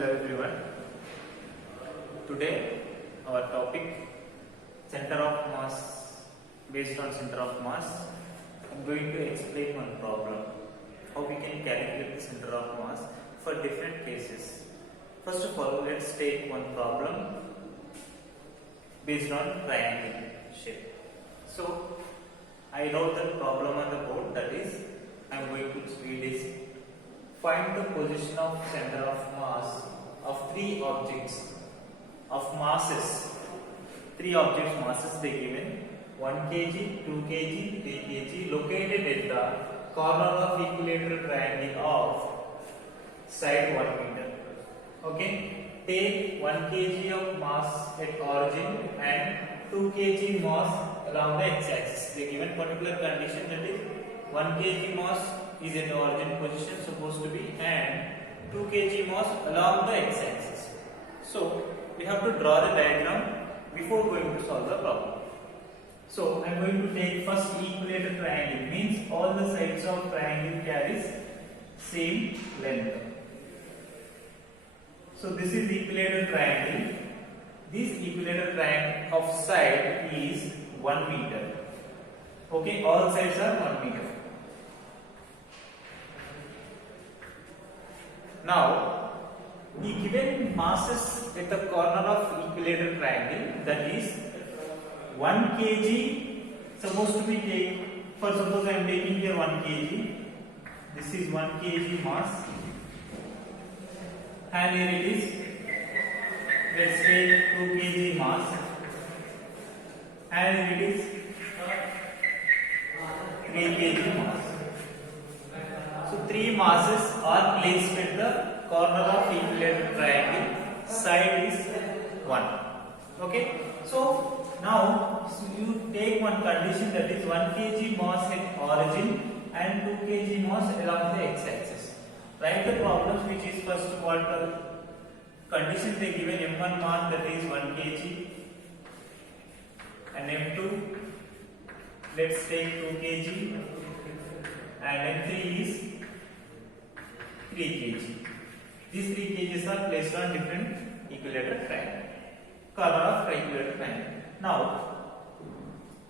Hello everyone. Today our topic center of mass. Based on center of mass, I am going to explain one problem. How we can calculate the center of mass for different cases. First of all, let's take one problem based on triangle shape. So I wrote the problem on the board. That is, I am going to read this. Find the position of center of mass of three objects of masses. Three objects masses they given 1 kg, 2 kg, 3 kg located at the corner of equilateral triangle of side 1 meter. Okay, take 1 kg of mass at origin and 2 kg mass along the x-axis. They given particular condition, that is 1 kg mass is at the origin position supposed to be and 2 kg mass along the x-axis. So we have to draw the diagram before going to solve the problem. So I am going to take first equilateral triangle, means all the sides of triangle carries same length. So this is equilateral triangle. This equilateral triangle of side is 1 meter. Okay, all sides are 1 meter. Now, the given masses at the corner of equilateral triangle, that is 1 kg supposed to be taken. For suppose I am taking here 1 kg. This is 1 kg mass, and here it is. Let's take 2 kg mass, and here it is 3 kg mass. So three masses are placed at the corner of equilateral triangle. Side is 1. Okay. So now you take one condition, that is 1 kg mass at origin and 2 kg mass along the x-axis. Write the problems which is first what condition they given M1 mass, that is 1 kg, and M2 let's take 2 kg, and M3 is 3 kg. These 3 kgs are placed on different equilateral triangle, corner of equilateral triangle. Now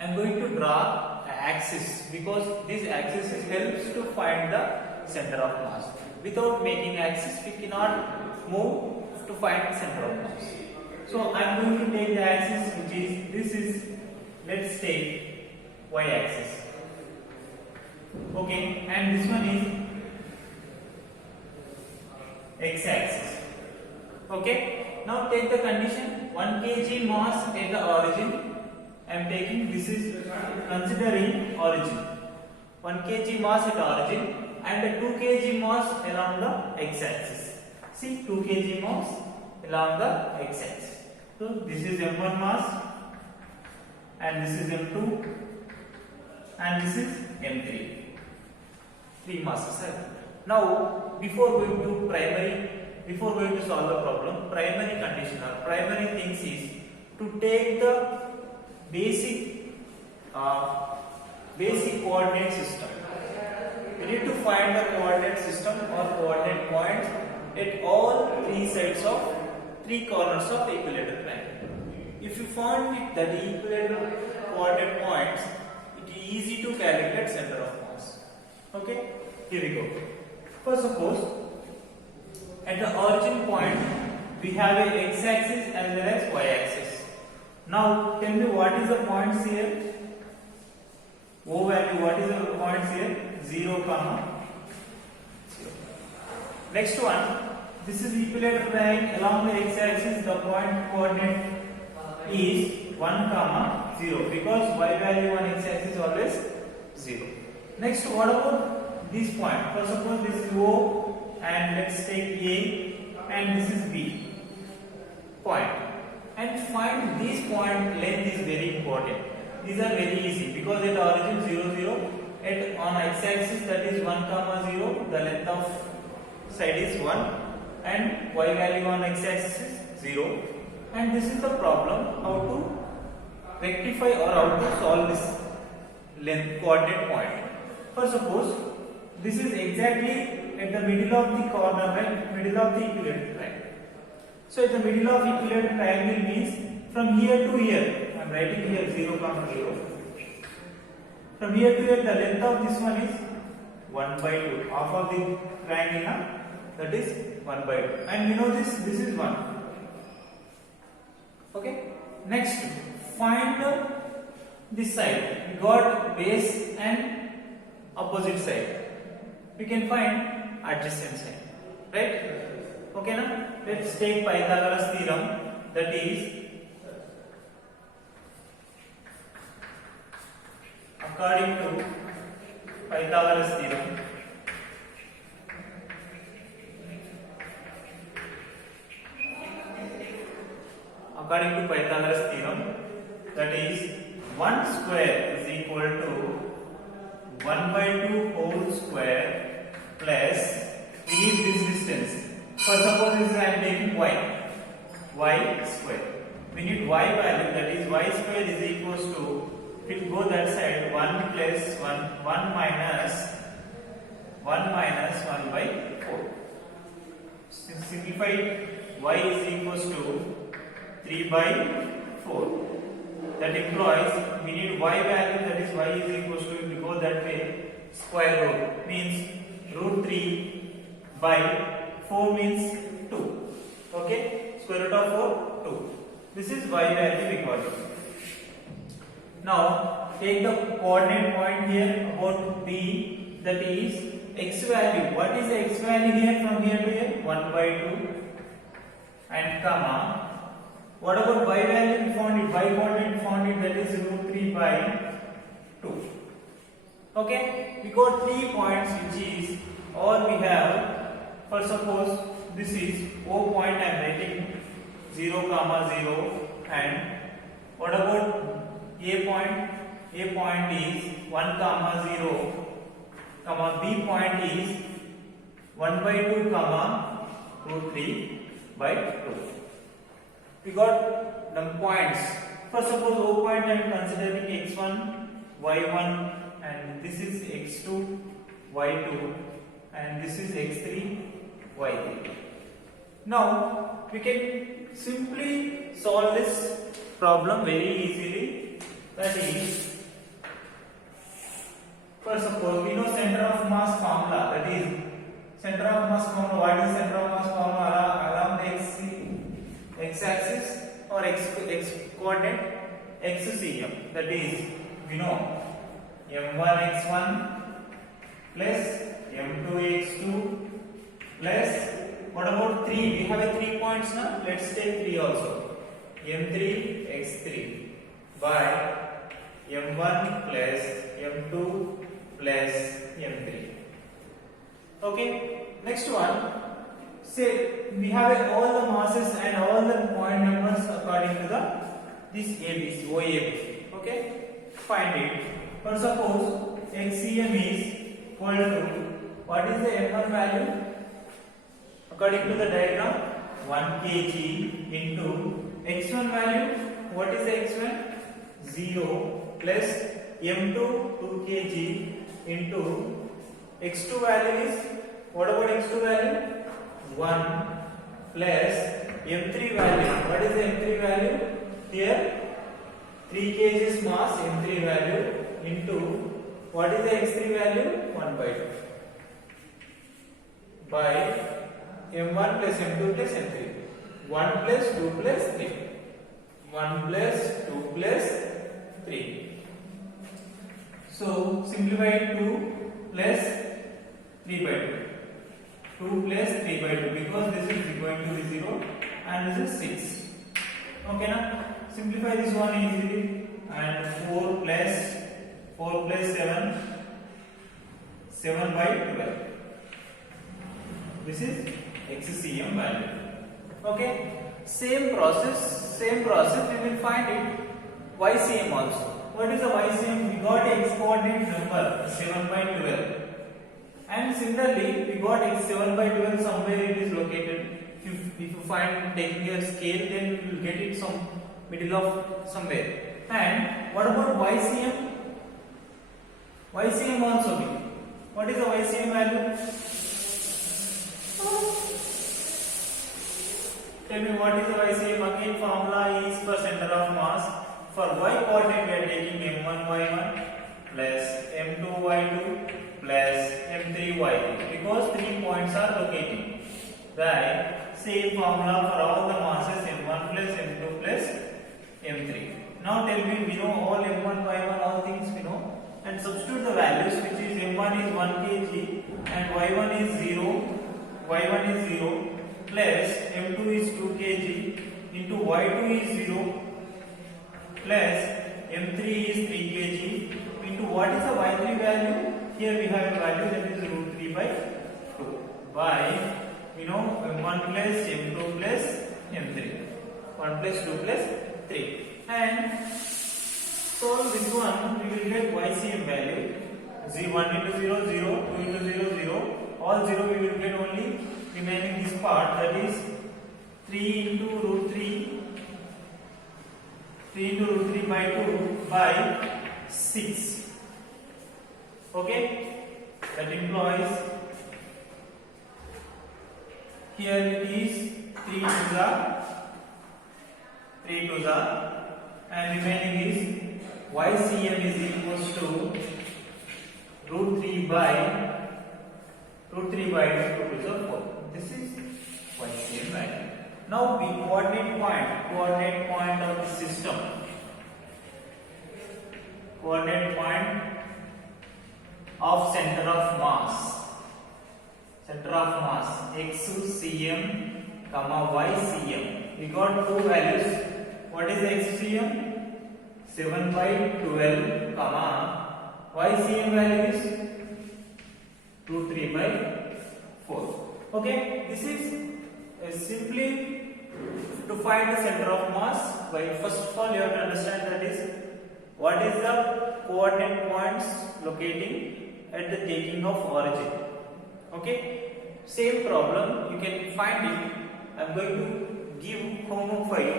I am going to draw an axis, because this axis helps to find the center of mass. Without making axis, we cannot move to find the center of mass. So I am going to take the axis which is, this is, let's take y axis. Okay, and this one is x axis. Okay, now take the condition 1 kg mass at the origin. I am taking, this is considering origin, 1 kg mass at origin and a 2 kg mass along the x axis. See, 2 kg mass along the x axis. So this is M1 mass, and this is M2, and this is M3. 3 masses are. Now before going to solve the problem, primary condition or primary things is to take the basic coordinate system. We need to find the coordinate system or coordinate points at all three sides of three corners of equilateral triangle. If you find it that the equilateral coordinate points, it is easy to calculate center of mass. Okay, here we go. For suppose at the origin point we have a x-axis as well as y-axis. Now tell me what is the points here? O value, what is the points here? 0, 0. Next one, this is equilateral triangle. Along the x-axis the point coordinate is 1, 0, because y value on x-axis is always 0. Next, what about this point? For suppose this is O and let's take A and this is B point, and find this point length is very important. These are very easy because at origin 0, 0, at on x-axis that is 1, 0, the length of side is 1 and y value on x-axis is 0, and this is the problem how to rectify or how to solve this length coordinate point. For suppose this is exactly at the middle of the corner, right? Middle of the equilateral triangle. So the middle of equilateral triangle means from here to here. I am writing here 0, 0. From here to here, the length of this one is 1 by 2. Half of the triangle, that is 1 by 2. And you know this is 1. Okay. Next, find this side. We got base and opposite side. We can find adjacent side. Right? Okay, now let's take Pythagoras theorem, that is according to Pythagoras theorem, that is 1 square is equal to 1 by 2 whole square plus, we need this distance. For suppose I am taking y square. We need y value, that is y square is equals to, if we go that side, 1 plus 1 minus 1 by 4. Simplified, y is equals to 3 by 4. That implies we need y value, that is y is equals to, if we go that way, square root means root 3 by 4 means 2. Okay, square root of 4, 2. This is y value we got it. Now take the coordinate point here about B, that is x value. What is the x value here from here to here? 1 by 2 and comma. What about y value? We found it, y coordinate found it, that is root 3 by 2. Okay, we got 3 points, which is all we have. For suppose this is O point, I am writing 0, 0, and what about A point? A point is 1, 0, B point is 1 by 2, root 3 by 2. We got the points. For suppose O point I am considering x1, y1, and this is x2, y2, and this is x3, y3. Now we can simply solve this problem very easily. That is, for suppose we know center of mass formula. That is center of mass formula. What is center of mass formula? Along the x-axis or x coordinate xcm. That is, we know m1x1 plus m2x2 plus, what about 3? We have a 3 points now. Let's take 3 also. m3x3 by m1 plus m2 plus m3. Okay. Next one. Say we have all the masses and all the point numbers according to this ABC, OAB. Okay. Find it. For suppose xcm is equal to, what is the m1 value? According to the diagram, 1 kg into x1 value. What is the x1? 0 plus m2 2 kg into x2 value is, what about x2 value? 1 plus m3 value. What is the m3 value? Here 3 kg mass, m3 value into, what is the x3 value? 1 by 2 by m1 plus m2 plus m3. 1 plus 2 plus 3. 1 plus 2 plus 3. So simplify 2 plus 3 by 2. 2 plus 3 by 2, because this is going to be 0 and this is 6. Okay, now simplify this one easily, and 4 plus 7 by 12. This is xcm value. Okay, same process we will find it ycm also. What is the ycm? We got x coordinate number 7 by 12, and similarly we got x 7 by 12 somewhere it is located. If you find taking a scale, then you will get it some middle of somewhere. And what about ycm? Ycm also be. What is the ycm value? Tell me what is the YCM? Again, formula is for center of mass. For y coordinate, we are taking m1y1 plus m2y2 plus m3y3 because 3 points are located. Right? Same formula for all the masses m1 plus m2 plus m3. Now tell me, we know all m1 y1, all things we know, and substitute the values, which is m1 is 1 kg and y1 is 0, plus m2 is 2 kg into y2 is 0 plus m3 is 3 kg into what is the y3 value? Here we have a value that is root 3 by 2 by, we know, m1 plus m2 plus m3, 1 plus 2 plus 3, and solve this one. We will get YCM value 1 into 0 0, 2 into 0 0, all 0 we will get only remaining this part, that is 3 into root 3 into root 3 by 2 by 6. Okay, that implies here it is 3 to the and remaining is YCM is equals to root 3 by 2 to the 4. This is YCM value. Now the coordinate point of the system. Coordinate point of center of mass. Center of mass XCM, YCM. We got two values. What is XCM? 7 by 12, YCM value is root 3 by 4. Okay, this is simply to find the center of mass. By first of all, you have to understand that is what is the coordinate points locating at the taking of origin. Okay, same problem you can find it. I am going to give homework for you.